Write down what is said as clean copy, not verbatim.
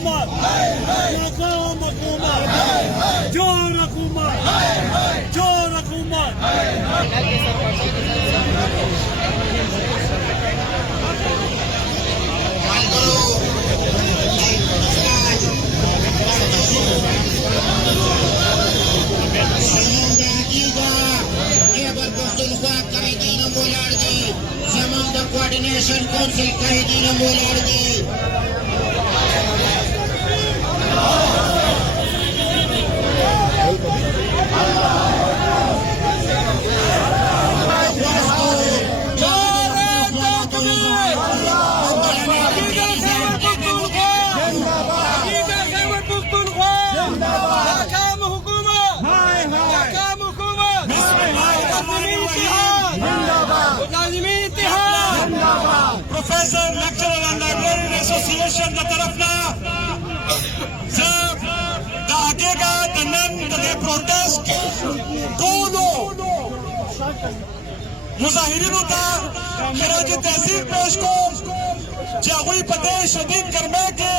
हुकूमत, नाकाम हुकूमत, चोर हुकूमत, चोर हुकूमत। कोऑर्डिनेशन काउंसिल कायदीन बोलार्दी professor lecturer and librarian association की तरफ ना जब आगे का नन प्रोटेस्ट दोनों मुजाहिरीन होता खराज तहसील पेश को जाहुई पते शदीद करने के